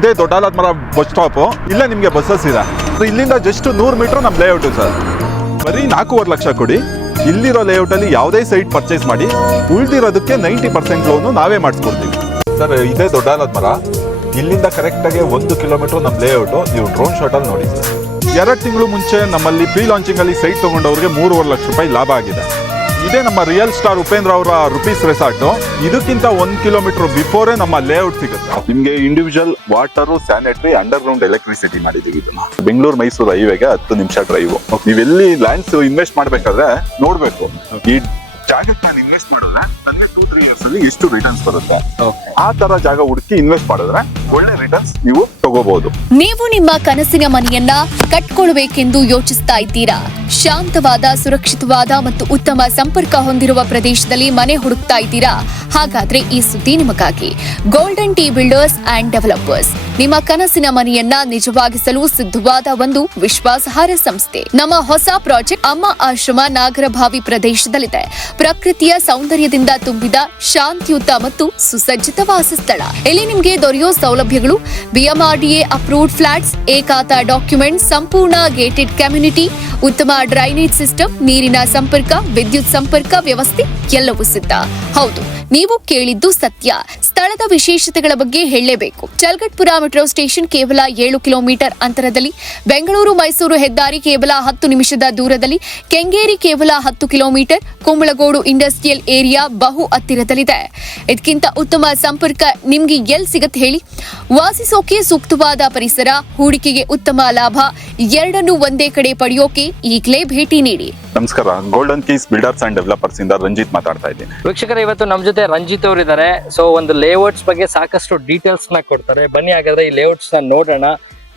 ಇದೇ ದೊಡ್ಡಾಲದ ಮರ bus stop. ಇಲ್ಲೇ ನಿಮಗೆ ಬಸ್ಸಸ್ ಇದೆ. ಇಲ್ಲಿಂದ ಜಸ್ಟ್ 100 ಮೀಟರ್ ನಮ್ಮ ಲೇಔಟ್ ಸರ್. ಬರೀ 4.5 ಲಕ್ಷ ಕೊಡಿ ಇಲ್ಲಿರೋ ಲೇಔಟ್ ಅಲ್ಲಿ ಯಾವುದೇ ಸೈಟ್ ಪರ್ಚೇಸ್ ಮಾಡಿ, ಉಳಿದಿರೋದಕ್ಕೆ 90% ಲೋನು ನಾವೇ ಮಾಡಿಸ್ಕೊಡ್ತೀವಿ ಸರ್. ಇದೇ ದೊಡ್ಡಾಲದ ಮರ. ಇಲ್ಲಿಂದ ಕರೆಕ್ಟಾಗಿ 1 ಕಿಲೋಮೀಟರ್ ನಮ್ಮ ಲೇಔಟ್. ನೀವು ಡ್ರೋನ್ ಶಾಟಲ್ಲಿ ನೋಡಿ ಸರ್. 2 ತಿಂಗಳು ಮುಂಚೆ ನಮ್ಮಲ್ಲಿ ಪ್ರೀ ಲಾಂಚಿಂಗ್ ಅಲ್ಲಿ ಸೈಟ್ ತಗೊಂಡವ್ರಿಗೆ 3.5 ಲಕ್ಷ ರೂಪಾಯಿ ಲಾಭ ಆಗಿದೆ. ಇದೇ ನಮ್ಮ ರಿಯಲ್ ಸ್ಟಾರ್ ಉಪೇಂದ್ರ ಅವರ ರುಪೀಸ್ ರೆಸಾರ್ಟ್. ಇದಕ್ಕಿಂತ 1 ಕಿಲೋಮೀಟರ್ ಬಿಫೋರೇ ನಮ್ಮ ಲೇಔಟ್ ಸಿಗುತ್ತೆ. ನಿಮಗೆ individual water, sanitary, underground electricity ಮಾಡಿದೀವಿ. ಇದನ್ನ ಬೆಂಗಳೂರು ಮೈಸೂರು ಹೈವೇಗೆ 10 ನಿಮಿಷ ಡ್ರೈವ್. ನೀವೆಲ್ಲಿ ಲ್ಯಾಂಡ್ಸ್ ಇನ್ವೆಸ್ಟ್ ಮಾಡ್ಬೇಕಾದ್ರೆ ನೋಡ್ಬೇಕು, ಈ ಜಾಗಕ್ಕೆ ನಾನು ಇನ್ವೆಸ್ಟ್ ಮಾಡಿದ್ರೆ ನನಗೆ 2-3 ಇಯರ್ಸ್ ಅಲ್ಲಿ ಎಷ್ಟು ರಿಟರ್ನ್ಸ್ ಬರುತ್ತೆ. ಆ ತರ ಜಾಗ ಹುಡುಕಿ ಇನ್ವೆಸ್ಟ್ ಮಾಡಿದ್ರೆ ಒಳ್ಳೆ ರಿಟರ್ನ್ಸ್ ನೀವು ತಗೋಬಹುದು. ನೀವು ನಿಮ್ಮ ಕನಸಿನ ಮನೆಯನ್ನ ಕಟ್ಕೊಳ್ಬೇಕೆಂದು ಯೋಚಿಸ್ತಾ ಇದ್ದೀರಾ? ಶಾಂತವಾದ, ಸುರಕ್ಷಿತವಾದ ಮತ್ತು ಉತ್ತಮ ಸಂಪರ್ಕ ಹೊಂದಿರುವ ಪ್ರದೇಶದಲ್ಲಿ ಮನೆ ಹುಡುಕ್ತಾ ಇದ್ದೀರಾ? ಹಾಗಾದ್ರೆ ಈ ಸುದ್ದಿ ನಿಮಗಾಗಿ. Golden tea builders and developers ನಿಮ್ಮ ಕನಸಿನ ಮನೆಯನ್ನ ನಿಜವಾಗಿಸಲು ಸಿದ್ಧವಾದ ಒಂದು ವಿಶ್ವಾಸಾರ್ಹ ಸಂಸ್ಥೆ. ನಮ್ಮ ಹೊಸ ಪ್ರಾಜೆಕ್ಟ್ ಅಮ್ಮ ಆಶ್ರಮ ನಾಗರಭಾವಿ ಪ್ರದೇಶದಲ್ಲಿದೆ. ಪ್ರಕೃತಿಯ ಸೌಂದರ್ಯದಿಂದ ತುಂಬಿದ ಶಾಂತಿಯುತ ಮತ್ತು ಸುಸಜ್ಜಿತ ವಾಸಸ್ಥಳ. ಇಲ್ಲಿ ನಿಮಗೆ ದೊರೆಯೋ ಸೌಲಭ್ಯಗಳು: ಬಿಎಂಆರ್ಡಿಎ ಅಪ್ರೂವ್ಡ್ ಫ್ಲಾಟ್ಸ್, ಏಕಾತ ಡಾಕ್ಯುಮೆಂಟ್, ಸಂಪೂರ್ಣ ಗೇಟೆಡ್ ಕಮ್ಯುನಿಟಿ, ಉತ್ತಮ ಡ್ರೈನೇಜ್ ಸಿಸ್ಟಮ್, ನೀರಿನ ಸಂಪರ್ಕ, ವಿದ್ಯುತ್ ಸಂಪರ್ಕ ವ್ಯವಸ್ಥೆ ಎಲ್ಲವೂ ಸಿದ್ಧ. ಹೌದು, ನೀವು ಕೇಳಿದ್ದು ಸತ್ಯ. ಸ್ಥಳದ ವಿಶೇಷತೆಗಳ ಬಗ್ಗೆ ಹೇಳಲೇಬೇಕು. ಚಲ್ಗಟ್ಪುರ ಮೆಟ್ರೋ ಸ್ಟೇಷನ್ ಕೇವಲ 7 ಕಿಲೋಮೀಟರ್ ಅಂತರದಲ್ಲಿ, ಬೆಂಗಳೂರು ಮೈಸೂರು ಹೆದ್ದಾರಿ ಕೇವಲ 10 ನಿಮಿಷದ ದೂರದಲ್ಲಿ, ಕೆಂಗೇರಿ ಕೇವಲ 10 ಕಿಲೋಮೀಟರ್, ಕುಂಬಳಗೋಡು ಇಂಡಸ್ಟ್ರಿಯಲ್ ಏರಿಯಾ ಬಹು ಹತ್ತಿರದಲ್ಲಿದೆ. ಇದಕ್ಕಿಂತ ಉತ್ತಮ ಸಂಪರ್ಕ ನಿಮ್ಗೆ ಎಲ್ಲಿ ಸಿಗತ್ತೆ ಹೇಳಿ? ವಾಸಿಸೋಕೆ ಸೂಕ್ತವಾದ ಪರಿಸರ, ಹೂಡಿಕೆಗೆ ಉತ್ತಮ ಲಾಭ, ಎರಡನ್ನೂ ಒಂದೇ ಕಡೆ ಪಡೆಯೋಕೆ ಈಗಲೇ ಭೇಟಿ ನೀಡಿ. ನಮಸ್ಕಾರ, golden keys builders and developers ಇಂದ ರಂಜಿತ್ ಮಾತಾಡ್ತಾ ಇದ್ದೀನಿ. ವೀಕ್ಷಕರೇ, ಇವತ್ತು ನಮ್ಮ ಜೊತೆ ರಂಜಿತ್ ಅವರು ಇದ್ದಾರೆ. ಸೊ ಒಂದು ಲೇಔಟ್ಸ್ ಬಗ್ಗೆ ಸಾಕಷ್ಟು ಡೀಟೇಲ್ಸ್ ನ ಕೊಡ್ತಾರೆ. ಬನ್ನಿ ಹಾಗಾದ್ರೆ ಈ ಲೇಔಟ್ಸ್ ನ ನೋಡೋಣ.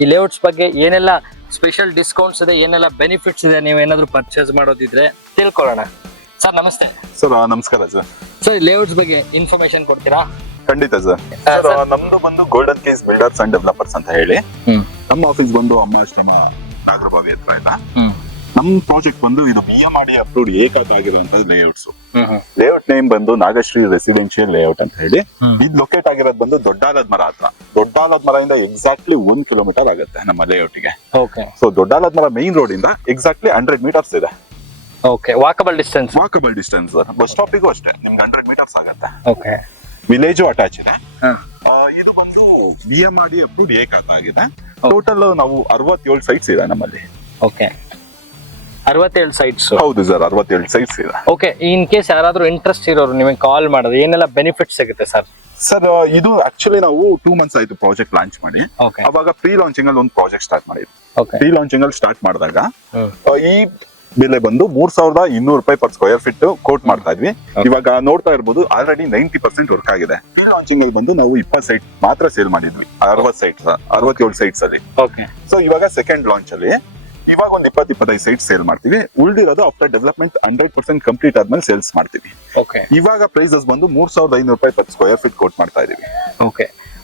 ಈ ಲೇಔಟ್ಸ್ ಬಗ್ಗೆ ಏನೆಲ್ಲ ಸ್ಪೆಷಲ್ ಡಿಸ್ಕೌಂಟ್ಸ್ ಇದೆ, ಏನೆಲ್ಲ ಬೆನಿಫಿಟ್ಸ್ ಇದೆ, ನೀವು ಏನಾದ್ರು ಪರ್ಚೇಸ್ ಮಾಡೋದಿದ್ರೆ ತಿಳ್ಕೊಳ್ಳೋಣ. ಸರ್ ನಮಸ್ತೆ. ಸರ್ ನಮಸ್ಕಾರ ಸರ್. ಸರ್ ಲೇಔಟ್ಸ್ ಬಗ್ಗೆ ಇನ್ಫಾರ್ಮೇಶನ್ ಕೊಡ್ತೀರಾ? ಖಂಡಿತ ಸರ್. ನಮ್ದು ಬಂದು golden case builders and developers ಅಂತ ಹೇಳಿ. ನಮ್ಮ ಆಫೀಸ್ ಬಂದು ಅಮ್ಮ ಆಶ್ರಮ ನಾಗರಭಾವಿ ಹತ್ರ ಇಲ್ಲ. ನಮ್ ಪ್ರಾಜೆಕ್ಟ್ ಬಂದು ಇದು ಬಿಎಂಆರ್ಡಿಎ ಅಪ್ರೂವ್ಡ್ ಏಕಾತ ಆಗಿರುವಂತ ಲೇಔಟ್ಸ್. ಲೇಔಟ್ ನೇಮ್ ಬಂದು ನಾಗಶ್ರೀ ರೆಸಿಡೆನ್ಶಿಯಲ್ ಲೇಔಟ್ ಅಂತ ಹೇಳಿ. ಇದು ಲೊಕೇಟ್ ಆಗಿರೋದು ಬಂದು ದೊಡ್ಡಾಲದ ಮರ ಹತ್ರ. ದೊಡ್ಡಾಲದ ಮರದಿಂದ ಎಕ್ಸಾಕ್ಟ್ಲಿ 1 ಕಿಲೋಮೀಟರ್ ಆಗುತ್ತೆ ನಮ್ಮ ಲೇಔಟ್ ಗೆ. ಸೊ ದೊಡ್ಡಾಲದ ಮರ ಮೈನ್ ರೋಡ್ ಇಂದ ಎಕ್ಸಾಕ್ಟ್ಲಿ 100 ಮೀಟರ್ಸ್ ಇದೆ. ವಾಕಬಲ್ ಡಿಸ್ಟೆನ್ಸ್ ಬಸ್ ಸ್ಟಾಪಿಗೂ ಅಷ್ಟೇ ನಿಮ್ಗೆ 100 ಮೀಟರ್ಸ್ ಆಗುತ್ತೆ. ವಿಲೇಜು ಅಟ್ಯಾಚ್ ಇದೆ. ಇದು ಬಂದು ಬಿಎಂಆರ್ಡಿಎ ಅಪ್ರೂವ್ಡ್ ಏಕಾತ ಆಗಿದೆ. ಟೋಟಲ್ ನಾವು 67 ಸೈಟ್ಸ್ ಇದೆ ನಮ್ಮಲ್ಲಿ. 67 ಸೈಟ್ಸ್. ಹೌದು ಸರ್, 67 ಸೈಟ್ಸ್ ಇದೆ. ಓಕೆ, ಇನ್ ಕೇಸ್ ಯಾರಾದ್ರೂ ಇಂಟ್ರೆಸ್ಟ್ ಇರೋರು ನಿಮಗೆ ಕಾಲ್ ಮಾಡೋದು, ಏನೆಲ್ಲ ಬೆನಿಫಿಟ್ ಸಿಗುತ್ತೆ ಸರ್? ಸರ್ ಇದು ಆಕ್ಚುಲಿ ನಾವು 2 ಮಂತ್ಸ್ ಆಯ್ತು ಪ್ರಾಜೆಕ್ಟ್ ಲಾಂಚ್ ಮಾಡಿ. ಅವಾಗ ಪ್ರೀ ಲಾಂಚಿಂಗ್ ಅಲ್ಲಿ ಒಂದು ಪ್ರಾಜೆಕ್ಟ್ ಸ್ಟಾರ್ಟ್ ಮಾಡಿದ್ವಿ. ಪ್ರೀ ಲಾಂಚಿಂಗ್ ಅಲ್ಲಿ ಸ್ಟಾರ್ಟ್ ಮಾಡಿದಾಗ ಈ ಬೆಲೆ ಬಂದು 3,200 ರೂಪಾಯಿ ಪರ್ ಸ್ಕ್ವೇರ್ ಫೀಟ್ ಕೋಟ್ ಮಾಡ್ತಾ ಇದ್ವಿ. ಇವಾಗ ನೋಡ್ತಾ ಇರ್ಬೋದು ಆಲ್ರೆಡಿ 90% ವರ್ಕ್ ಆಗಿದೆ. ಪ್ರೀ ಲಾಂಚಿಂಗ್ ಅಲ್ಲಿ ಬಂದು ನಾವು 20 ಸೈಟ್ ಮಾತ್ರ ಸೇಲ್ ಮಾಡಿದ್ವಿ. 67 ಸೈಟ್ಸ್ ಅಲ್ಲಿ. ಸೊ ಇವಾಗ ಸೆಕೆಂಡ್ ಲಾಂಚ್ ಅಲ್ಲಿ ಇವಾಗ ಒಂದು 20-25 ಸೈಟ್ ಸೇಲ್ ಮಾಡ್ತೀವಿ. ಉಳಿದಿರೋದು ಆಫ್ಟರ್ ಡೆವಲಪ್ಮೆಂಟ್ 100% ಕಂಪ್ಲೀಟ್ ಆದ್ಮೇಲೆ ಸೇಲ್ಸ್ ಮಾಡ್ತೀವಿ. ಇವಾಗ ಪ್ರೈಸಸ್ ಬಂದು 3,500 ರೂಪಾಯಿ ಪರ್ ಸ್ಕ್ವೇರ್ ಫೀಟ್ ಕೋಟ್ ಮಾಡ್ತಾ ಇದೀವಿ.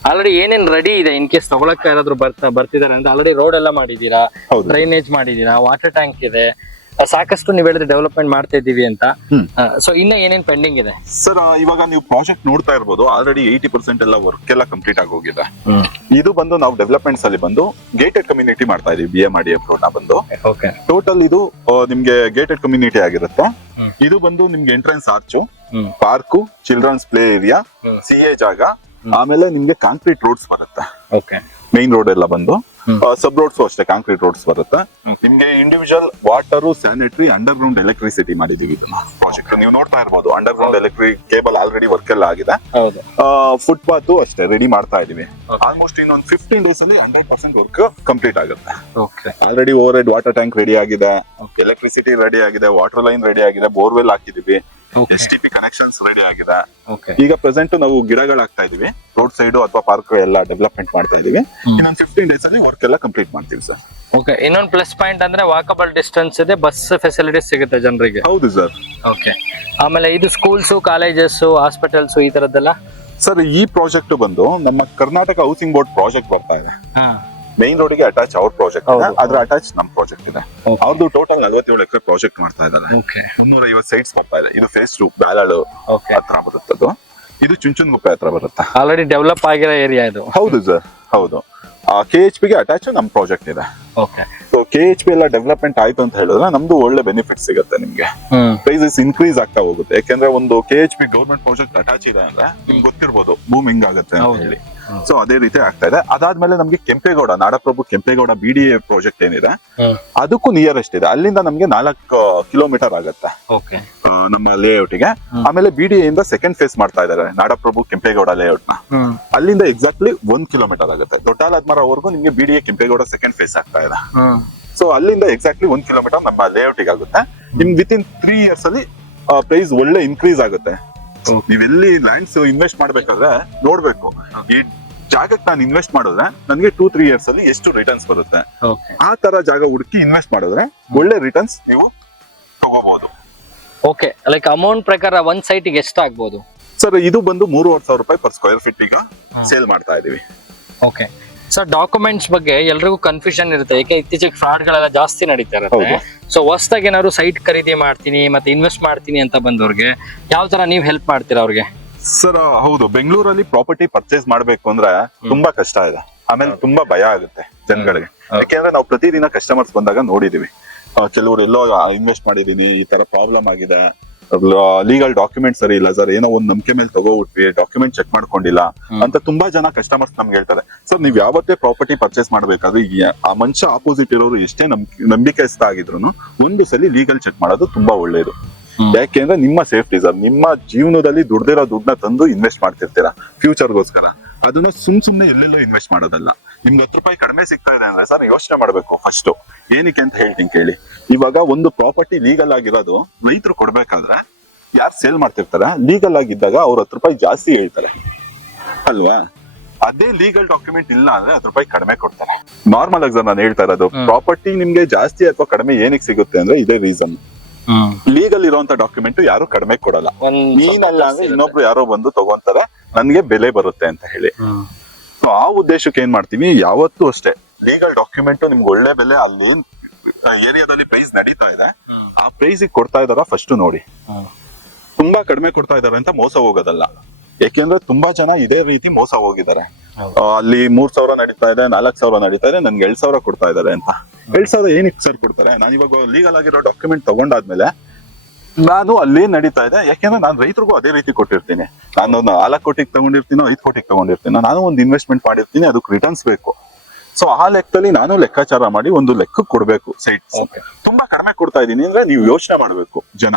ಆಲ್ರೆಡಿ ಏನೇನ್ ರೆಡಿ ಇದೆ? ಇನ್ ಕೇಸ್ ತಗೊಳಕ್ಕೆ ಯಾರಾದ್ರೂ ಬರ್ತಿದಾರೆ ಅಂದ್ರೆ ಆಲ್ರೆಡಿ ರೋಡ್ ಎಲ್ಲ ಮಾಡಿದೀರಾ, ಡ್ರೈನೇಜ್ ಮಾಡಿದೀರಾ, ವಾಟರ್ ಟ್ಯಾಂಕ್ ಇದೆ, ಸಾಕಷ್ಟು ನೀವ್ ಹೇಳಿದ್ರೆ ಡೆವಲಪ್ಮೆಂಟ್ ಮಾಡ್ತಾ ಇದ್ದೀವಿ ಅಂತ. ಸೊ ಇನ್ನ ಏನೇನ್ ಪೆಂಡಿಂಗ್ ಇದೆ ಸರ್? ಇವಾಗ ನೀವು ಪ್ರಾಜೆಕ್ಟ್ ನೋಡ್ತಾ ಇರ್ಬೋದು ಆಲ್ರೆಡಿ 80% ಎಲ್ಲ ವರ್ಕ್ ಎಲ್ಲ ಕಂಪ್ಲೀಟ್ ಆಗಿ ಹೋಗಿದೆ. ಇದು ಬಂದು ನಾವು ಡೆವಲಪ್ಮೆಂಟ್ಸ್ ಅಲ್ಲಿ ಬಂದು ಗೇಟೆಡ್ ಕಮ್ಯುನಿಟಿ ಮಾಡ್ತಾ ಇದೀವಿ. ಬಿಎಂಆರ್ಡಿಎ ಅಪ್ರೂವ್ಡ್ ನ ಬಂದು ಟೋಟಲ್ ಇದು ನಿಮ್ಗೆ ಗೇಟೆಡ್ ಕಮ್ಯುನಿಟಿ ಆಗಿರುತ್ತೆ. ಇದು ಬಂದು ನಿಮ್ಗೆ entrance arch, park, children's play area, CA ಜಾಗ, ಆಮೇಲೆ ನಿಮ್ಗೆ ಕಾಂಕ್ರೀಟ್ ರೋಡ್ಸ್ ಬರುತ್ತೆ. ಮೈನ್ ರೋಡ್ ಎಲ್ಲ ಬಂದು ಸಬ್ ರೋಡ್ಸ್ ಅಷ್ಟೇ ಕಾಂಕ್ರೀಟ್ ರೋಡ್ಸ್ ಬರುತ್ತೆ. ನಿಮ್ಗೆ individual water, sanitary, underground electricity ಮಾಡಿದೀವಿ ಪ್ರಾಜೆಕ್ಟ್. ನೀವು ನೋಡ್ತಾ ಇರ್ಬೋದು underground electric cable already work ಎಲ್ಲ ಆಗಿದೆ. ಫುಟ್ಪಾತ್ ಅಷ್ಟೇ ರೆಡಿ ಮಾಡ್ತಾ ಇದೀವಿ. ಆಲ್ಮೋಸ್ಟ್ ಇನ್ನೊಂದು 15 ಡೇಸ್ ಅಲ್ಲಿ 100% ವರ್ಕ್ ಕಂಪ್ಲೀಟ್ ಆಗುತ್ತೆ. Already over head water tank ready ಆಗಿದೆ, ಎಲೆಕ್ಟ್ರಿಸಿಟಿ ರೆಡಿ ಆಗಿದೆ, ವಾಟರ್ ಲೈನ್ ರೆಡಿ ಆಗಿದೆ, ಬೋರ್ವೆಲ್ ಹಾಕಿದೀವಿ, STP ಕನೆಕ್ಷನ್ಸ್ ರೆಡಿ ಆಗಿದೆ. ಈಗ ಪ್ರೆಸೆಂಟ್ ನಾವು ಗಿಡಗಳು ಹಾಕ್ತಾ ಇದೀವಿ. ರೋಡ್ ಸೈಡ್ ಅಥವಾ ಪಾರ್ಕ್ ಎಲ್ಲ ಡೆವಲಪ್ಮೆಂಟ್ ಮಾಡ್ತಾ ಇದೀವಿ. ಇನ್ನೊಂದು 15 ಡೇಸ್ ಅಲ್ಲಿ ವರ್ಕ್ ಎಲ್ಲ ಕಂಪ್ಲೀಟ್ ಮಾಡ್ತೀವಿ ಸರ್. ಇನ್ನೊಂದು ಪ್ಲಸ್ ಪಾಯಿಂಟ್ ಅಂದ್ರೆ ವಾಕಬಲ್ ಡಿಸ್ಟೆನ್ಸ್ ಇದೆ, ಬಸ್ ಫೆಸಿಲಿಟೀಸ್ ಸಿಗುತ್ತೆ ಜನರಿಗೆ. ಹೌದು ಸರ್. ಆಮೇಲೆ ಇದು ಸ್ಕೂಲ್ಸ್, ಕಾಲೇಜಸ್, ಹಾಸ್ಪಿಟಲ್ಸ್ ಈ ತರದ್ದೆಲ್ಲ ಸರ್. ಈ ಪ್ರಾಜೆಕ್ಟ್ ಬಂದು ನಮ್ಮ ಕರ್ನಾಟಕ ಹೌಸಿಂಗ್ ಬೋರ್ಡ್ ಪ್ರಾಜೆಕ್ಟ್ ಬರ್ತಾ ಇದೆ. ಮೈನ್ ರೋಡ್ ಗೆ ಅಟ್ಯಾಚ್ ಅವ್ರ ಪ್ರಾಜೆಕ್ಟ್ ಇದೆ, ಅದ್ರ ಅಟ್ಯಾಚ್ ನಮ್ ಪ್ರಾಜೆಕ್ಟ್ ಇದೆ. ಅವ್ರದ್ದು ಟೋಟಲ್ 47 ಎಕರೆ ಪ್ರಾಜೆಕ್ಟ್ ಮಾಡ್ತಾ ಇದ್ದಾರೆ. 350 ಸೈಟ್ಸ್ ಬರ್ತಾ ಇದೆ. ಇದು ಫೇಸ್ 2 ಬ್ಯಾಲಾಳು ಹತ್ರ ಬರುತ್ತದು. ಇದು ಚುಂಚನಗುಪ್ಪೆ ಹತ್ರ ಬರುತ್ತೆ. ಆಲ್ರೆಡಿ ಡೆವಲಪ್ ಆಗಿರೋ ಏರಿಯಾ ಇದು. ಹೌದು ಸರ್. ಹೌದು. KHP ಗೆ ಅಟ್ಯಾಚ್ ನಮ್ ಪ್ರಾಜೆಕ್ಟ್ ಇದೆ. ಓಕೆ. ಸೊ KHP ಎಲ್ಲ ಡೆವಲಪ್ಮೆಂಟ್ ಆಯ್ತು ಅಂತ ಹೇಳಿದ್ರೆ ನಮ್ದು ಒಳ್ಳೆ ಬೆನಿಫಿಟ್ ಸಿಗುತ್ತೆ ನಿಮ್ಗೆ. ಪ್ರೈಸಸ್ ಇನ್ಕ್ರೀಸ್ ಆಗ್ತಾ ಹೋಗುತ್ತೆ. ಯಾಕಂದ್ರೆ ಒಂದು KHP ಗೌರ್ಮೆಂಟ್ ಪ್ರಾಜೆಕ್ಟ್ ಅಟ್ಯಾಚ್ ಇದೆ ಅಂದ್ರೆ ನಿಮ್ಗೆ ಗೊತ್ತಿರ್ಬೋದು ಬೂಮ್ ಹಿಂಗ್ ಆಗುತ್ತೆ ಅಂತ ಹೇಳಿ. ಸೊ ಅದೇ ರೀತಿ ಆಗ್ತಾ ಇದೆ. ಅದಾದ್ಮೇಲೆ ನಮ್ಗೆ ಕೆಂಪೇಗೌಡ, ನಾಡಪ್ರಭು ಕೆಂಪೇಗೌಡ BDA ಪ್ರಾಜೆಕ್ಟ್ ಏನಿದೆ ಅದಕ್ಕೂ ನಿಯರೆಸ್ಟ್ ಇದೆ. ಅಲ್ಲಿಂದ ನಮ್ಗೆ 4 ಕಿಲೋಮೀಟರ್ ಆಗುತ್ತೆ ನಮ್ಮ ಲೇಔಟ್ ಗೆ. ಆಮೇಲೆ BDA ಇಂದ ಸೆಕೆಂಡ್ ಫೇಸ್ ಮಾಡ್ತಾ ಇದಾರೆ ನಾಡಪ್ರಭು ಕೆಂಪೇಗೌಡ ಲೇಔಟ್ ನ. ಅಲ್ಲಿಂದ ಎಕ್ಸಾಕ್ಟ್ಲಿ 1 ಕಿಲೋಮೀಟರ್ ಆಗುತ್ತೆ. ದೊಡ್ಡಾಲದ್ಮರವರೆಗೂ ನಿಮ್ಗೆ BDA ಕೆಂಪೇಗೌಡ ಸೆಕೆಂಡ್ ಫೇಸ್ ಆಗ್ತಾ ಇದೆ. ಸೊ ಅಲ್ಲಿಂದ ಎಕ್ಸಾಕ್ಟ್ಲಿ 1 ಕಿಲೋಮೀಟರ್ ನಮ್ಮ ಲೇಔಟ್ ಗೆ ಆಗುತ್ತೆ. ನಿಮ್ಗೆ ವಿತಿನ್ 3 ಇಯರ್ಸ್ ಅಲ್ಲಿ ಪ್ರೈಸ್ ಒಳ್ಳೆ ಇನ್ಕ್ರೀಸ್ ಆಗುತ್ತೆ. ನೀವೆಲ್ಲಿ ಲ್ಯಾಂಡ್ಸ್ ಇನ್ವೆಸ್ಟ್ ಮಾಡ್ಬೇಕಾದ್ರೆ ನೋಡ್ಬೇಕು, ಈ ಜಾಗಕ್ಕೆ ನಾನು ಇನ್ವೆಸ್ಟ್ ಮಾಡಿದ್ರೆ ನನಗೆ 2-3 ಇಯರ್ಸ್ ಅಲ್ಲಿ ಎಷ್ಟು ರಿಟರ್ನ್ಸ್ ಬರುತ್ತೆ. ಆ ತರ ಜಾಗ ಹುಡುಕಿ ಇನ್ವೆಸ್ಟ್ ಮಾಡಿದ್ರೆ ಒಳ್ಳೆ ರಿಟರ್ನ್ಸ್ ನೀವು ತಗೋಬಹುದು. ಓಕೆ, ಲೈಕ್ ಅಮೌಂಟ್ ಪ್ರಕಾರ ಒಂದ್ ಸೈಟಿಗೆ ಎಷ್ಟು ಆಗ್ಬೋದು ಸರ್? ಇದು ಬಂದು 3,500 ರೂಪಾಯಿ ಪರ್ ಸ್ಕ್ವೇರ್ ಫೀಟ್ ಈಗ ಸೇಲ್ ಮಾಡ್ತಾ ಇದೀವಿ. ಓಕೆ ಸರ್, ಡಾಕ್ಯುಮೆಂಟ್ಸ್ ಬಗ್ಗೆ ಎಲ್ರಿಗೂ ಕನ್ಫ್ಯೂಷನ್ ಇರುತ್ತೆ, ಯಾಕೆ ಇತ್ತೀಚೆಗೆ ಫ್ರಾಡ್ ಗಳೆಲ್ಲ ಜಾಸ್ತಿ ನಡೀತಾ ಇರುತ್ತೆ. ಸೊ ಹೊಸದಾಗಿ ಏನಾದ್ರು ಸೈಟ್ ಖರೀದಿ ಮಾಡ್ತೀನಿ ಮತ್ತೆ ಇನ್ವೆಸ್ಟ್ ಮಾಡ್ತೀನಿ ಅಂತ ಬಂದವ್ರಿಗೆ ಯಾವ ತರ ನೀವು ಹೆಲ್ಪ್ ಮಾಡ್ತೀರಾ ಅವ್ರಿಗೆ? ಸರ್ ಹೌದು, ಬೆಂಗಳೂರಲ್ಲಿ ಪ್ರಾಪರ್ಟಿ ಪರ್ಚೇಸ್ ಮಾಡ್ಬೇಕು ಅಂದ್ರೆ ತುಂಬಾ ಕಷ್ಟ ಇದೆ. ಆಮೇಲೆ ತುಂಬಾ ಭಯ ಆಗುತ್ತೆ ಜನಗಳಿಗೆ. ಯಾಕೆಂದ್ರೆ ನಾವು ಪ್ರತಿದಿನ ಕಸ್ಟಮರ್ಸ್ ಬಂದಾಗ ನೋಡಿದೀವಿ, ಕೆಲವರು ಎಲ್ಲೋ ಇನ್ವೆಸ್ಟ್ ಮಾಡಿದೀನಿ, ಈ ತರ ಪ್ರಾಬ್ಲಮ್ ಆಗಿದೆ, ಲೀಗಲ್ ಡಾಕ್ಯುಮೆಂಟ್ ಸರಿ ಇಲ್ಲ ಸರ್, ಏನೋ ಒಂದ್ ನಂಬಿಕೆ ಮೇಲೆ ತಗೋಬಿಟ್ವಿ, ಡಾಕ್ಯುಮೆಂಟ್ ಚೆಕ್ ಮಾಡ್ಕೊಂಡಿಲ್ಲ ಅಂತ ತುಂಬಾ ಜನ ಕಸ್ಟಮರ್ಸ್ ನಮ್ಗೆ ಹೇಳ್ತಾರೆ. ಸರ್ ನೀವ್ ಯಾವತ್ತೇ ಪ್ರಾಪರ್ಟಿ ಪರ್ಚೇಸ್ ಮಾಡ್ಬೇಕಾದ್ರೆ ಆ ಮನುಷ್ಯ ಆಪೋಸಿಟ್ ಇರೋರು ಎಷ್ಟೇ ನಂಬಿಕೆಸ್ತ ಆಗಿದ್ರು ಒಂದು ಸಲ ಲೀಗಲ್ ಚೆಕ್ ಮಾಡೋದು ತುಂಬಾ ಒಳ್ಳೇದು. ಯಾಕೆಂದ್ರೆ ನಿಮ್ಮ ಸೇಫ್ಟಿ ಸರ್, ನಿಮ್ಮ ಜೀವನದಲ್ಲಿ ದುಡ್ದಿರೋ ದುಡ್ಡನ್ನ ತಂದು ಇನ್ವೆಸ್ಟ್ ಮಾಡ್ತಿರ್ತೀರಾ ಫ್ಯೂಚರ್ಗೋಸ್ಕರ. ಅದನ್ನ ಸುಮ್ನೆ ಎಲ್ಲೆಲ್ಲೋ ಇನ್ವೆಸ್ಟ್ ಮಾಡೋದಲ್ಲ. ನಿಮ್ಗೆ 10 ರೂಪಾಯಿ ಕಡಿಮೆ ಸಿಗ್ತಾ ಇದೆ ಅಂದ್ರೆ ಸರ್ ಯೋಚನೆ ಮಾಡ್ಬೇಕು ಫಸ್ಟ್. ಏನಕ್ಕೆ ಅಂತ ಹೇಳ್ತೀನಿ ಕೇಳಿ. ಇವಾಗ ಒಂದು ಪ್ರಾಪರ್ಟಿ ಲೀಗಲ್ ಆಗಿರೋದು ರೈತರು ಕೊಡ್ಬೇಕಾದ್ರೆ ಯಾರು ಸೇಲ್ ಮಾಡ್ತಿರ್ತಾರೆ, ಲೀಗಲ್ ಆಗಿದ್ದಾಗ ಅವ್ರು 10 ರೂಪಾಯಿ ಜಾಸ್ತಿ ಹೇಳ್ತಾರೆ ಅಲ್ವಾ? ಅದೇ ಲೀಗಲ್ ಡಾಕ್ಯುಮೆಂಟ್ ಇಲ್ಲ ಅಂದ್ರೆ 10 ರೂಪಾಯಿ ಕಡಿಮೆ ಕೊಡ್ತಾರೆ. ನಾರ್ಮಲ್ ಆಗಿ ಸರ್ ನಾನು ಹೇಳ್ತಾ ಇರೋದು, ಪ್ರಾಪರ್ಟಿ ನಿಮ್ಗೆ ಜಾಸ್ತಿ ಅಥವಾ ಕಡಿಮೆ ಏನಕ್ಕೆ ಸಿಗುತ್ತೆ ಅಂದ್ರೆ ಇದೇ ರೀಸನ್. ಲೀಗಲ್ ಇರುವಂತ ಡಾಕ್ಯುಮೆಂಟ್ ಯಾರು ಕಡಿಮೆ ಕೊಡಲ್ಲ. ನೀನಲ್ಲ ಅಂದ್ರೆ ಇನ್ನೊಬ್ರು ಯಾರೋ ಬಂದು ತಗೊಂತಾರೆ, ನನ್ಗೆ ಬೆಲೆ ಬರುತ್ತೆ ಅಂತ ಹೇಳಿ. ಸೊ ಆ ಉದ್ದೇಶಕ್ಕೆ ಏನ್ ಮಾಡ್ತೀವಿ, ಯಾವತ್ತೂ ಅಷ್ಟೇ ಲೀಗಲ್ ಡಾಕ್ಯುಮೆಂಟ್ ನಿಮ್ಗೆ ಒಳ್ಳೆ ಬೆಲೆ, ಅಲ್ಲೇನ್ ಏರಿಯಾದಲ್ಲಿ ಪ್ರೈಸ್ ನಡೀತಾ ಇದೆ ಆ ಪ್ರೈಸ್ ಕೊಡ್ತಾ ಇದಾರ ಫಸ್ಟ್ ನೋಡಿ. ತುಂಬಾ ಕಡಿಮೆ ಕೊಡ್ತಾ ಇದಾರೆ ಅಂತ ಮೋಸ ಹೋಗೋದಲ್ಲ. ಯಾಕೆಂದ್ರೆ ತುಂಬಾ ಜನ ಇದೇ ರೀತಿ ಮೋಸ ಹೋಗಿದ್ದಾರೆ. ಅಲ್ಲಿ 3,000 ನಡೀತಾ ಇದೆ, 4,000 ನಡೀತಾ ಇದೆ, ನನ್ಗೆ 2,000 ಕೊಡ್ತಾ ಇದಾರೆ ಅಂತ. 2,000 ಏನಕ್ಕೆ ಸರ್ ಕೊಡ್ತಾರೆ? ನಾನು ಇವಾಗ ಲೀಗಲ್ ಆಗಿರೋ ಡಾಕ್ಯುಮೆಂಟ್ ತಗೊಂಡಾದ್ಮೇಲೆ ನಾನು ಅಲ್ಲೇನ್ ನಡೀತಾ ಇದೆ, ಯಾಕೆಂದ್ರೆ ನಾನು ರೈತರಿಗೂ ಅದೇ ರೀತಿ ಕೊಟ್ಟಿರ್ತೀನಿ. ನಾನು 4 ಕೋಟಿಗೆ ತಗೊಂಡಿರ್ತೀನೋ 5 ಕೋಟಿಗೆ ತಗೊಂಡಿರ್ತೀನೋ, ನಾನು ಒಂದು ಇನ್ವೆಸ್ಟ್ಮೆಂಟ್ ಮಾಡಿರ್ತೀನಿ, ಅದಕ್ಕೆ ರಿಟರ್ನ್ಸ್ ಬೇಕು. ಸೊ ಆ ಲೆಕ್ಕದಲ್ಲಿ ನಾನು ಲೆಕ್ಕಾಚಾರ ಮಾಡಿ ಒಂದು ಲೆಕ್ಕಕ್ಕೆ ಕೊಡ್ಬೇಕು ಸೈಟ್. ತುಂಬಾ ಕಡಿಮೆ ಕೊಡ್ತಾ ಇದೀನಿ ಅಂದ್ರೆ ನೀವು ಯೋಚನೆ ಮಾಡ್ಬೇಕು. ಜನ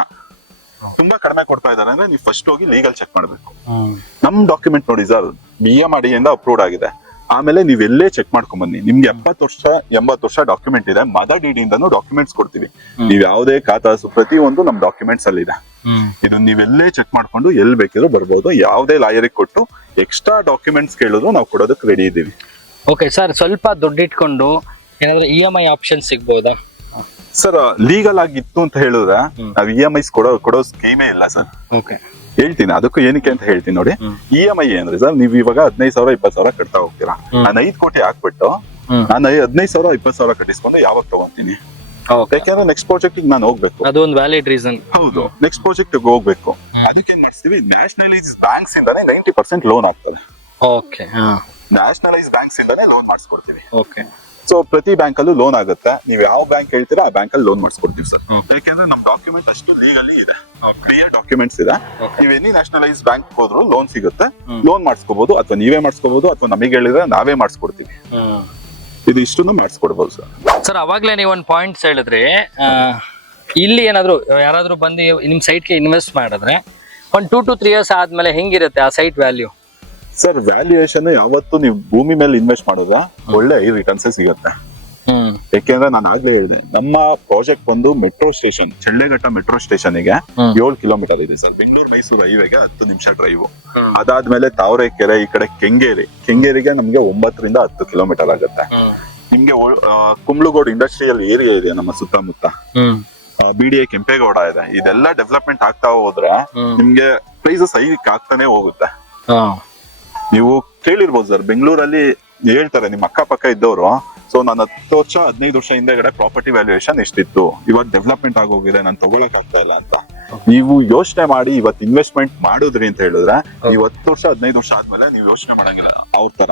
ತುಂಬಾ ಕಡಿಮೆ ಕೊಡ್ತಾ ಇದಾರೆ ಅಂದ್ರೆ ನೀವು ಫಸ್ಟ್ ಹೋಗಿ ಲೀಗಲ್ ಚೆಕ್ ಮಾಡ್ಬೇಕು. ನಮ್ ಡಾಕ್ಯುಮೆಂಟ್ ನೋಡಿ ಸರ್, BMRD ಇಂದ ಅಪ್ರೂವ್ಡ್ ಆಗಿದೆ. ಆಮೇಲೆ ನೀವೆಲ್ಲೇ ಚೆಕ್ ಮಾಡ್ಕೊಂಡ್ ಬನ್ನಿ, ನಿಮ್ಗೆ 70 ವರ್ಷ ಡಾಕ್ಯುಮೆಂಟ್ ಇದೆ. ಮದರ್ DD ಇಂದಾನು ಡಾಕ್ಯುಮೆಂಟ್ಸ್ ಕೊಡ್ತೀವಿ. ನೀವ್ ಯಾವ್ದೇ ಖಾತಾಸು ಪ್ರತಿ ಒಂದು ನಮ್ ಡಾಕ್ಯುಮೆಂಟ್ಸ್ ಅಲ್ಲಿ ಇದೆ. ಇದನ್ನ ನೀವೆಲ್ಲೇ ಚೆಕ್ ಮಾಡ್ಕೊಂಡು ಎಲ್ಲಿ ಬೇಕಿದ್ರು ಬರ್ಬೋದು. ಯಾವ್ದೇ ಲಾಯರಿಗೆ ಕೊಟ್ಟು ಎಕ್ಸ್ಟ್ರಾ ಡಾಕ್ಯುಮೆಂಟ್ಸ್ ಕೇಳಿದ್ರು ನಾವು ಕೊಡೋದಕ್ಕೆ ರೆಡಿ ಇದ್ದೀವಿ. ಓಕೆ ಸರ್, ಸ್ವಲ್ಪ ದುಡ್ಡು ಇಟ್ಕೊಂಡು ಏನಾದ್ರು EMI ಆಪ್ಷನ್ ಸಿಗ್ಬೋದಾ? ಸರ್ ಲೀಗಲ್ ಆಗಿತ್ತು ಅಂತ ಹೇಳಿದ್ರೆ ನಾವ್ EMIs ಕೊಡೋ ಸ್ಕೀಮೇ ಇಲ್ಲ ಸರ್. ಓಕೆ, ಹೇಳ್ತೀನಿ ಅದಕ್ಕೂ ಏನಕ್ಕೆ ಅಂತ ಹೇಳ್ತೀನಿ ನೋಡಿ. EMI ಅಂದ್ರೆ ಸರ್, ನೀವ್ ಇವಾಗ 15,000 20,000 ಕಟ್ತಾ ಹೋಗ್ತೀರಾ. ನಾನು 5 ಕೋಟಿ ಹಾಕ್ಬಿಟ್ಟು ನಾನು 15,000 20,000 ಕಟ್ಟಿಸ್ಕೊಂಡು ಯಾವಾಗ ತಗೊಂತೀನಿ? ಯಾಕೆಂದ್ರೆ ನೆಕ್ಸ್ಟ್ ಪ್ರಾಜೆಕ್ಟ್ ನಾನು ಹೋಗ್ಬೇಕು. ಅದು ಒಂದು ವ್ಯಾಲಿಡ್ ರೀಸನ್. ಹೌದು, ನೆಕ್ಸ್ಟ್ ಪ್ರಾಜೆಕ್ಟ್ ಹೋಗ್ಬೇಕು. ಅದಕ್ಕೆ ಏನ್ ಮಾಡ್ತೀವಿ, ನ್ಯಾಷನಲೈಸ್ ಬ್ಯಾಂಕ್ಸ್ ಇಂದಾನೆ 90% ಲೋನ್ ಆಗ್ತದೆ. ಓಕೆ, ನ್ಯಾಷನಲೈಸ್ ಬ್ಯಾಂಕ್ಸ್ ಇಂದಾನೆ ಲೋನ್ ಮಾಡಿಸ್ಕೊಡ್ತೀವಿ. ಓಕೆ, ಸೊ ಪ್ರತಿ ಬ್ಯಾಂಕ್ ಅಲ್ಲೂ ಲೋನ್ ಆಗುತ್ತೆ. ನೀವ್ ಯಾವ ಬ್ಯಾಂಕ್ ಹೇಳ್ತೀರಾ ಆ ಬ್ಯಾಂಕ್ ಅಲ್ಲಿ ಲೋನ್ ಮಾಡಿಸ್ಕೊಡ್ತೀವಿ ಸರ್. ಯಾಕೆಂದ್ರೆ ನಮ್ ಡಾಕ್ಯುಮೆಂಟ್ ಅಷ್ಟು ಲೀಗಲಿ ಇದೆ, ಕ್ಲಿಯರ್ ಡಾಕ್ಯುಮೆಂಟ್ಸ್ ಇದೆ. ನೀವ್ ಎನಿ ನ್ಯಾಷನಲೈಸ್ ಬ್ಯಾಂಕ್ ಹೋದ್ರು ಲೋನ್ ಸಿಗುತ್ತೆ, ಲೋನ್ ಮಾಡಿಸ್ಕೋಬಹುದು, ಅಥವಾ ನೀವೇ ಮಾಡಿಸ್ಕೋಬಹುದು, ಅಥವಾ ನಮಗೆ ಹೇಳಿದ್ರೆ ನಾವೇ ಮಾಡಿಸ್ಕೊಡ್ತೀವಿ. ಇದು ಇಷ್ಟನ್ನು ಮಾಡಿಸ್ಕೊಡ್ಬಹುದು ಸರ್. ಸರ್ ಅವಾಗ್ಲೇ ನೀವು ಒಂದು ಪಾಯಿಂಟ್ಸ್ ಹೇಳಿದ್ರಿ, ಇಲ್ಲಿ ಏನಾದ್ರು ಯಾರಾದ್ರೂ ಬಂದು ನಿಮ್ ಸೈಟ್ಗೆ ಇನ್ವೆಸ್ಟ್ ಮಾಡಿದ್ರೆ ಒಂದು 2 to 3 years ಆದ್ಮೇಲೆ ಹೆಂಗಿರುತ್ತೆ ಆ ಸೈಟ್ ವ್ಯಾಲ್ಯೂ? ಸರ್ ವ್ಯಾಲ್ಯೂಯೇಷನ್ ಯಾವತ್ತು ನೀವು ಭೂಮಿ ಮೇಲೆ ಇನ್ವೆಸ್ಟ್ ಮಾಡೋದ್ರ ಒಳ್ಳೆ ರಿಟರ್ನ್ಸ್ ಸಿಗುತ್ತೆ. ಯಾಕೆಂದ್ರೆ ನಾನು ಆಗ್ಲೇ ಹೇಳಿದೆ, ನಮ್ಮ ಪ್ರಾಜೆಕ್ಟ್ ಬಂದು ಮೆಟ್ರೋ ಸ್ಟೇಷನ್, ಚಳ್ಳೇಘಟ್ಟ ಮೆಟ್ರೋ ಸ್ಟೇಷನ್ ಗೆ 7 ಕಿಲೋಮೀಟರ್ ಇದೆ ಸರ್. ಬೆಂಗಳೂರು ಮೈಸೂರು ಹೈವೇಗೆ 10 ನಿಮಿಷ ಡ್ರೈವ್. ಅದಾದ್ಮೇಲೆ ತಾವರೆಕೆರೆ, ಈ ಕಡೆ ಕೆಂಗೇರಿಗೆ ನಮ್ಗೆ 9 ರಿಂದ 10 ಕಿಲೋಮೀಟರ್ ಆಗುತ್ತೆ. ನಿಮ್ಗೆ ಕುಂಬ್ಳಗೋಡ್ ಇಂಡಸ್ಟ್ರಿಯಲ್ ಏರಿಯಾ ಇದೆ ನಮ್ಮ ಸುತ್ತಮುತ್ತ. BDA ಕೆಂಪೇಗೌಡ ಇದೆ. ಇದೆಲ್ಲ ಡೆವಲಪ್ಮೆಂಟ್ ಆಗ್ತಾ ಹೋದ್ರೆ ನಿಮ್ಗೆ ಪ್ರೈಸಸ್ ಹೈಕ್ ಆಗ್ತಾನೆ ಹೋಗುತ್ತೆ. ನೀವು ಕೇಳಿರ್ಬೋದು ಸರ್, ಬೆಂಗಳೂರಲ್ಲಿ ಹೇಳ್ತಾರೆ ನಿಮ್ಮ ಅಕ್ಕಪಕ್ಕ ಇದ್ದವರು, ಸೊ ನಾನು 10 ವರ್ಷ 15 ವರ್ಷ ಹಿಂದೆಗಡೆ ಪ್ರಾಪರ್ಟಿ ವ್ಯಾಲ್ಯೂಯೇಷನ್ ಇಷ್ಟಿತ್ತು, ಇವತ್ತು ಡೆವಲಪ್ಮೆಂಟ್ ಆಗೋಗಿದೆ, ನಾನು ತಗೊಳಕ್ ಆಗ್ತಾ ಇಲ್ಲ ಅಂತ. ನೀವು ಯೋಚನೆ ಮಾಡಿ ಇವತ್ತು ಇನ್ವೆಸ್ಟ್ಮೆಂಟ್ ಮಾಡಿದ್ರಿ ಅಂತ ಹೇಳಿದ್ರೆ, 10 ವರ್ಷ 15 ವರ್ಷ ಆದ್ಮೇಲೆ ನೀವು ಯೋಚನೆ ಮಾಡಂಗಿಲ್ಲ ಅವ್ರ ತರ.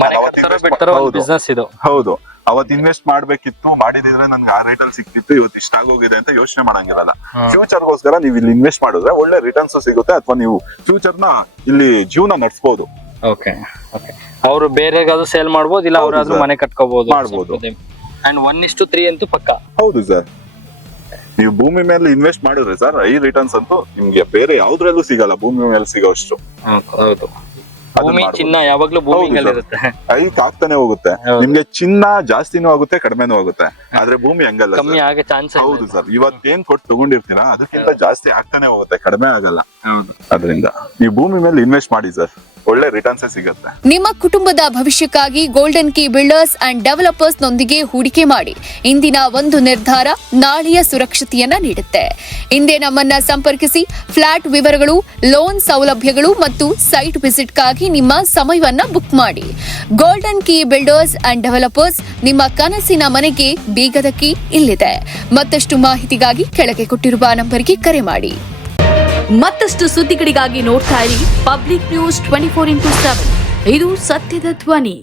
ಮನೆ ಅವತ್ತು ಕಟ್ತಾರೋ invest ಬಿಡ್ತಾರೋ ಒಂದು ಹೌದು. ಬಿಸ್ನೆಸ್ ಇದು. ಹೌದು, ಅವತ್ ಇನ್ವೆಸ್ಟ್ ಮಾಡ್ಬೇಕಿತ್ತು, ಮಾಡಿದಿದ್ರೆ ನನ್ಗೆ ಆ ರೇಟ್ ಅಲ್ಲಿ ಸಿಕ್ತಿತ್ತು, ಇವತ್ತು ಇಷ್ಟ ಆಗೋಗಿದೆ ಅಂತ ಯೋಚನೆ ಮಾಡಂಗಿರಲ್ಲ. ಫ್ಯೂಚರ್ಗೋಸ್ಕರ ನೀವು ಇಲ್ಲಿ ಇನ್ವೆಸ್ಟ್ ಮಾಡಿದ್ರೆ ಒಳ್ಳೆ ರಿಟರ್ನ್ಸ್ ಸಿಗುತ್ತೆ, ಅಥವಾ ನೀವು ಫ್ಯೂಚರ್ ನ ಇಲ್ಲಿ ಜೀವನ ನಡೆಸಬಹುದು. ಓಕೆ ಓಕೆ, ಅವರು ಬೇರೆಗಾದ್ರೂ ಸೇಲ್ ಮಾಡ್ಬೋದು, ಇಲ್ಲ ಹೌದು ಅವರಾದ್ರೂ sir. ಮನೆ ಕಟ್ಕೋಬಹುದು ಮಾಡ್ಬೋದು. ಅಂಡ್ 1:3 ಅಂತೂ ಪಕ್ಕ. ಹೌದು ಸರ್, ನೀವು ಭೂಮಿ ಮೇಲೆ ಇನ್ವೆಸ್ಟ್ ಮಾಡಿದ್ರೆ ಸರ್ ಈ ರಿಟರ್ನ್ಸ್ ಅಂತೂ ನಿಮ್ಗೆ ಬೇರೆ ಯಾವ್ದ್ರಲ್ಲೂ ಸಿಗಲ್ಲ, ಭೂಮಿ ಮೇಲೆ ಸಿಗೋಷ್ಟು. ಹೌದು, ಅದನ್ನ ಭೂಮಿ ಮಾಡ್ಬೋದು. ಚಿನ್ನ ಯಾವಾಗ್ಲೂ ಭೂಮಿ ಹೌದು ಮೇಲೆ sir. ಇರುತ್ತೆ. ಹೈಕ್ ಆಗ್ತಾನೆ ಹೋಗುತ್ತೆ. ಹೌದು. ನಿಮ್ಗೆ ಚಿನ್ನ ಜಾಸ್ತಿನೂ ಆಗುತ್ತೆ, ಕಡಿಮೆನೂ ಆಗುತ್ತೆ, ಆದ್ರೆ ಭೂಮಿ ಹಂಗಲ್ಲ ಕಮ್ಮಿ sir. ಆಗೋ ಚಾನ್ಸ್ ಹೌದು ಸರ್, ಇವತ್ತೇನ್ ಕೊಟ್ಟು ತಗೊಂಡಿರ್ತೀರಾ ಅದಕ್ಕಿಂತ ಜಾಸ್ತಿ ಆಗ್ತಾನೆ ಹೋಗುತ್ತೆ, ಕಡಿಮೆ ಆಗಲ್ಲ. ಹೌದು. ಅದರಿಂದ ನೀವು ಭೂಮಿ ಮೇಲೆ ಇನ್ವೆಸ್ಟ್ ಮಾಡಿ ಸರ್, ಒಳ್ಳೆ ರಿಟರ್ನ್ಸ್ ಸಿಗುತ್ತೆ. ನಿಮ್ಮ ಕುಟುಂಬದ ಭವಿಷ್ಯಕ್ಕಾಗಿ golden key builders and developers ನೊಂದಿಗೆ ಹೂಡಿಕೆ ಮಾಡಿ. ಇಂದಿನ ಒಂದು ನಿರ್ಧಾರ ನಾಳೆಯ ಸುರಕ್ಷತೆಯನ್ನ ನೀಡುತ್ತೆ. ಹಿಂದೆ ನಮ್ಮನ್ನ ಸಂಪರ್ಕಿಸಿ. ಫ್ಲಾಟ್ ವಿವರಗಳು, ಲೋನ್ ಸೌಲಭ್ಯಗಳು ಮತ್ತು ಸೈಟ್ ವಿಸಿಟ್ಗಾಗಿ ನಿಮ್ಮ ಸಮಯವನ್ನ ಬುಕ್ ಮಾಡಿ. Golden key builders and developers, ನಿಮ್ಮ ಕನಸಿನ ಮನೆಗೆ ಬೀಗದ ಕೀ ಇಲ್ಲಿದೆ. ಮತ್ತಷ್ಟು ಮಾಹಿತಿಗಾಗಿ ಕೆಳಗೆ ಕೊಟ್ಟಿರುವ ನಂಬರ್ಗೆ ಕರೆ ಮಾಡಿ. ಮತ್ತಷ್ಟು ಸುದ್ದಿಗಳಿಗಾಗಿ ನೋಡ್ತಾ ಇರಿ ಪಬ್ಲಿಕ್ ನ್ಯೂಸ್ 24x7. ಇದು ಸತ್ಯದ ಧ್ವನಿ.